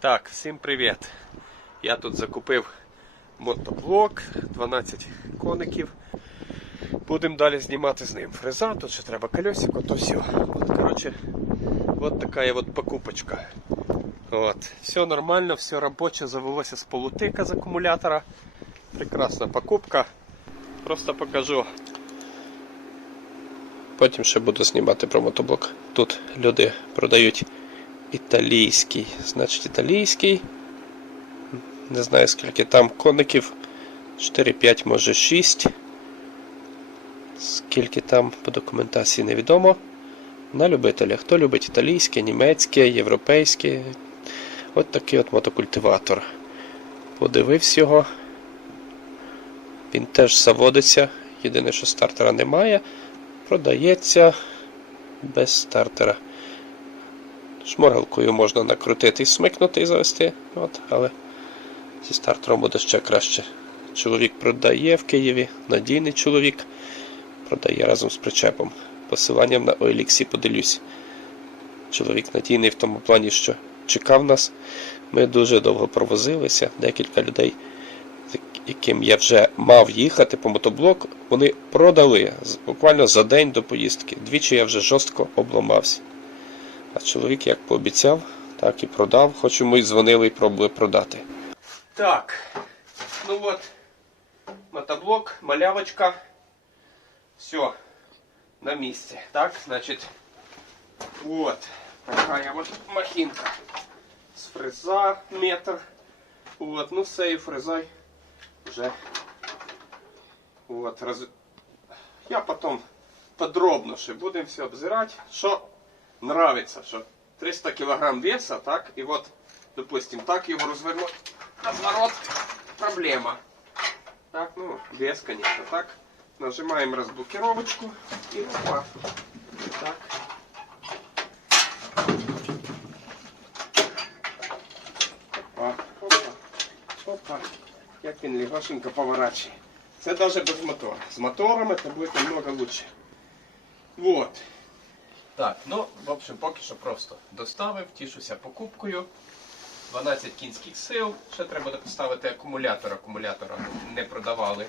Так, всім привіт. Я тут закупив мотоблок, 12 коників. Будемо далі знімати з ним. Фреза, тут ще треба колесико, то все. От, короче, от така от покупочка. От. Все нормально, все робоче, завелося з полутика з акумулятора. Прекрасна покупка. Просто покажу. Потім ще буду знімати про мотоблок. Тут люди продають італійський. Значить, італійський. Не знаю скільки там коників. 4-5, може 6. Скільки там по документації невідомо. На любителя. Хто любить італійське, німецьке, європейське. От такий от мотокультиватор. Подивився його. Він теж заводиться. Єдине, що стартера немає. Продається без стартера. Шморгалкою можна накрутити і смикнути і завести, от, але зі стартером буде ще краще. Чоловік продає в Києві, надійний чоловік, продає разом з причепом. Посиланням на OLX поділюсь. Чоловік надійний в тому плані, що чекав нас. Ми дуже довго провозилися. Декілька людей, з яким я вже мав їхати по мотоблоку, вони продали буквально за день до поїздки. Двічі я вже жорстко обламався. А чоловік як пообіцяв, так і продав, хоч йому й дзвонили і пробували продати. Так, ну от, мотоблок, малявочка. Все, на місці. Так, значить, вот такая вот махинка. С фреза метр. Вот, ну з цією фрезой вже вот, роз... Я потом подробно ще будемо все обзирати, що нравится, что 300 килограмм веса, так, и вот, допустим, так его развернуть, разворот, проблема. Так, ну, вес, конечно, так. Нажимаем разблокировочку и опа. Так. Опа, опа, опа. Як він легошенько поворачує. Це даже без мотора. З мотором это будет намного лучше. Вот. Так, ну, в общем, поки що просто доставив, тішуся покупкою. 12 кінських сил. Ще треба буде поставити акумулятор. Акумулятора не продавали.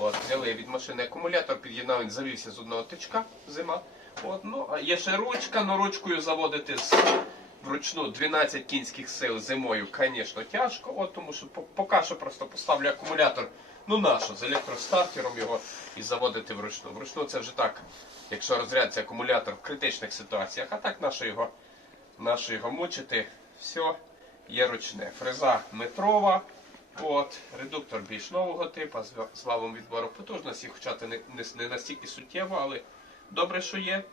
От, взяли від машини акумулятор, під'єднав, він завівся з одного тичка зима. От, ну, а є ще ручка, але ручкою заводити з вручну 12 кінських сил зимою, звісно, тяжко. От, тому що поки що просто поставлю акумулятор. Ну нащо, з електростартером його і заводити вручну. Вручну це вже так, якщо розрядиться акумулятор в критичних ситуаціях, а так нащо його, нащо його мучити. Все є ручне. Фреза метрова. От, редуктор більш нового типу з валом відбору потужності, хоча це не, не, не настільки суттєво, але добре, що є.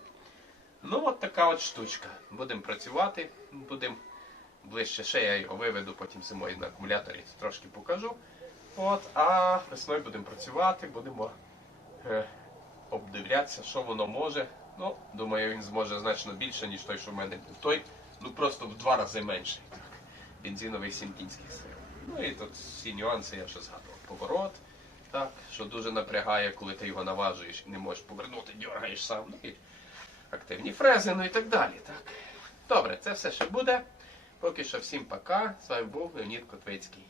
Ну, от така от штучка. Будемо працювати, будемо ближче ще я його виведу, потім зимою на акумуляторі трошки покажу. От, а весною будемо працювати, будемо е, обдивлятися, що воно може. Ну, думаю, він зможе значно більше, ніж той, що в мене був. Той, ну просто в два рази менший. Бензиновий сімкінських сил. Ну і тут всі нюанси я вже згадував. Поворот, так, що дуже напрягає, коли ти його наважуєш і не можеш повернути, дергаєш сам. Ну і активні фрези, ну і так далі. Так. Добре, це все ще буде. Поки що всім пока. З вами був Леонід Котвицький.